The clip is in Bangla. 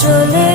চলে